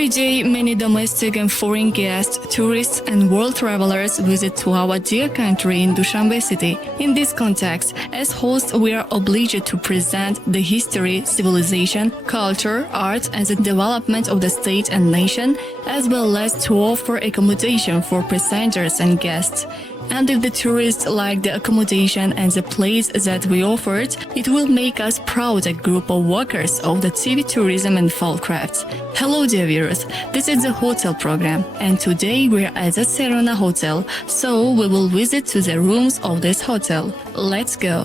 Every day, many domestic and foreign guests, tourists, and world travelers visit to our dear country in Dushanbe city. In this context, as hosts, we are obliged to present the history, civilization, culture, art, and the development of the state and nation, as well as to offer accommodation for passengers and guests. And if the tourists like the accommodation and the place that we offered, it will make us proud a group of workers of the TV tourism and folk crafts. Hello dear viewers, this is the hotel program and today we're at the Serena hotel, so we will visit to the rooms of this hotel. Let's go!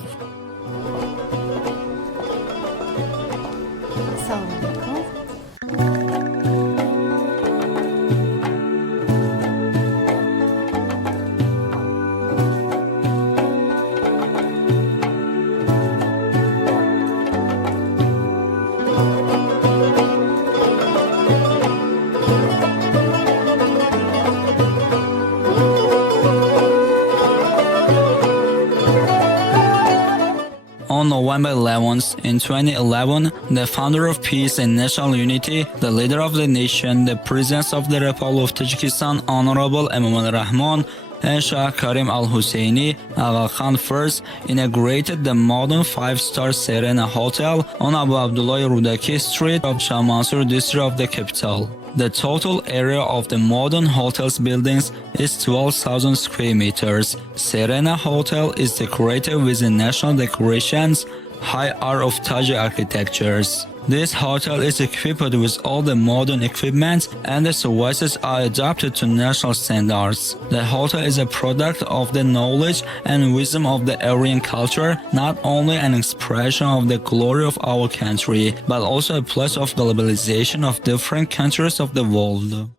On November 11th, in 2011, the founder of peace and national unity, the leader of the nation, the President of the Republic of Tajikistan, Honorable Emomali Rahmon, and Shah Karim Al-Husseini Agha Khan I inaugurated the modern 5-star Serena Hotel on Abu Abdullah Rudaki Street of Shah Mansur district of the capital. The total area of the modern hotel's buildings is 12,000 square meters. Serena Hotel is decorated with the national decorations, high art of Tajik architectures. This hotel is equipped with all the modern equipment and the services are adapted to national standards. The hotel is a product of the knowledge and wisdom of the Aryan culture, not only an expression of the glory of our country, but also a place of globalization of different countries of the world.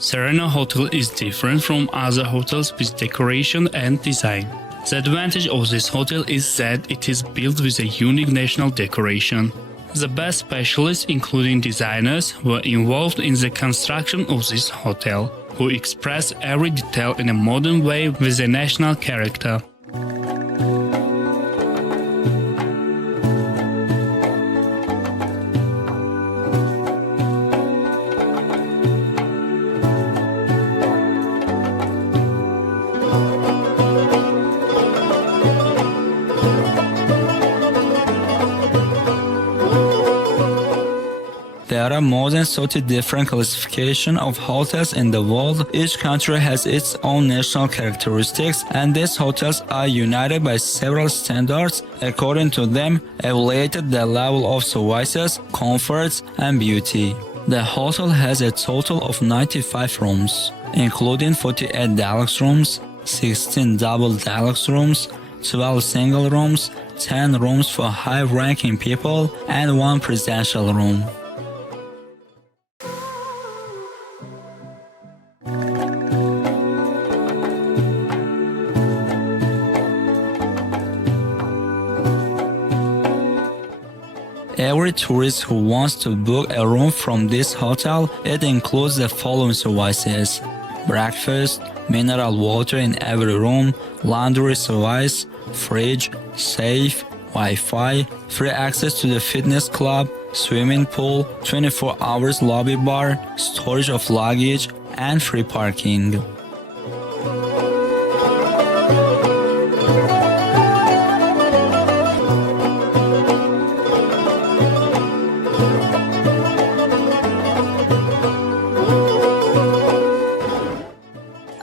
Serena Hotel is different from other hotels with decoration and design. The advantage of this hotel is that it is built with a unique national decoration. The best specialists, including designers, were involved in the construction of this hotel, who express every detail in a modern way with a national character. There are more than 30 different classifications of hotels in the world. Each country has its own national characteristics, and these hotels are united by several standards. According to them, evaluated the level of services, comforts, and beauty. The hotel has a total of 95 rooms, including 48 deluxe rooms, 16 double deluxe rooms, 12 single rooms, 10 rooms for high-ranking people, and 1 presidential room. Every tourist who wants to book a room from this hotel, it includes the following services: breakfast, mineral water in every room, laundry service, fridge, safe, Wi-Fi, free access to the fitness club, swimming pool, 24 hours lobby bar, storage of luggage, and free parking.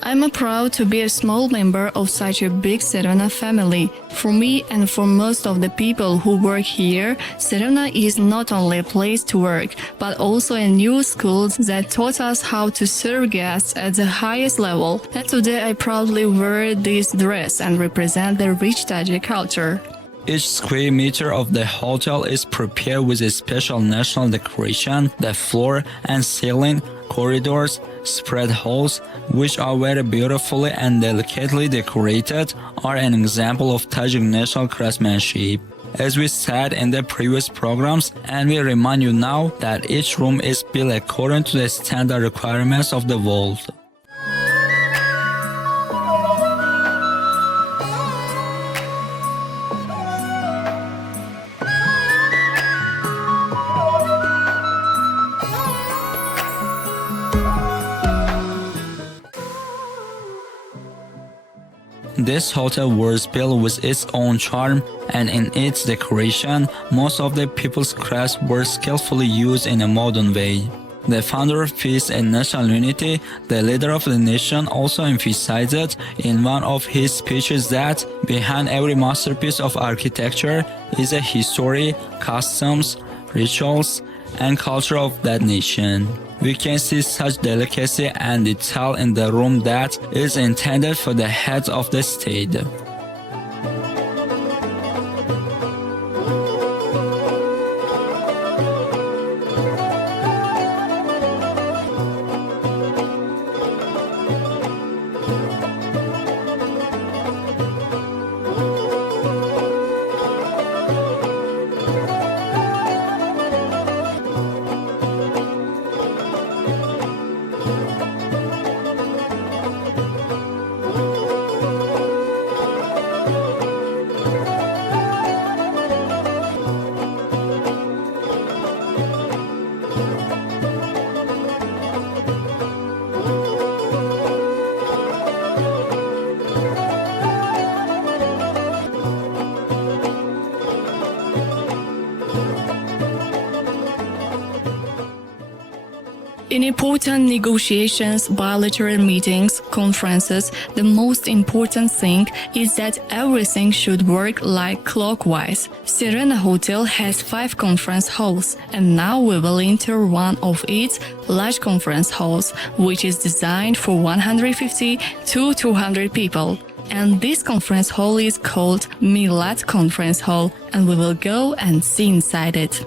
I'm proud to be a small member of such a big Serena family. For me and for most of the people who work here, Serena is not only a place to work, but also a new school that taught us how to serve guests at the highest level. And today I proudly wear this dress and represent the rich Tajik culture. Each square meter of the hotel is prepared with a special national decoration. The floor and ceiling corridors, spread halls, which are very beautifully and delicately decorated, are an example of Tajik national craftsmanship. As we said in the previous programs, and we remind you now that each room is built according to the standard requirements of the world. This hotel was built with its own charm, and in its decoration, most of the people's crafts were skillfully used in a modern way. The founder of peace and national unity, the leader of the nation, also emphasized in one of his speeches that behind every masterpiece of architecture is a history, customs, rituals, and culture of that nation. We can see such delicacy and detail in the room that is intended for the heads of the state. In important negotiations, bilateral meetings, conferences, the most important thing is that everything should work like clockwise. Serena Hotel has 5 conference halls, and now we will enter one of its large conference halls, which is designed for 150 to 200 people. And this conference hall is called Millat Conference Hall, and we will go and see inside it.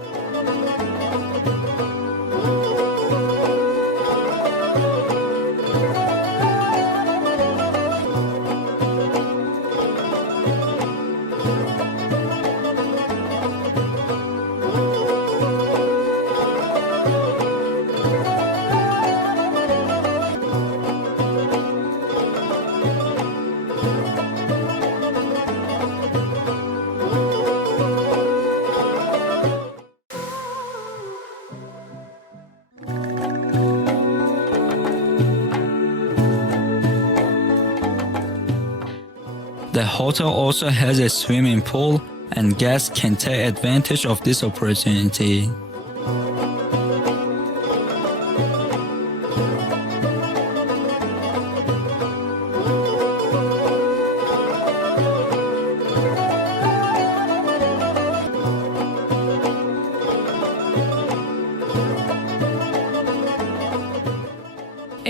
The hotel also has a swimming pool, and guests can take advantage of this opportunity.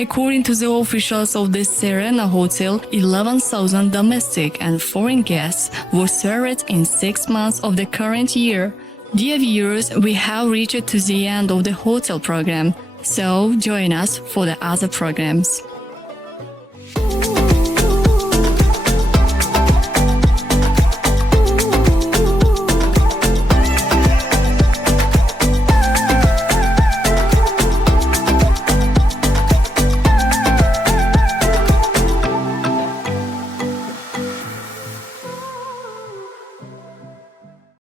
According to the officials of the Serena Hotel, 11,000 domestic and foreign guests were served in 6 months of the current year. Dear viewers, we have reached to the end of the hotel program, so join us for the other programs.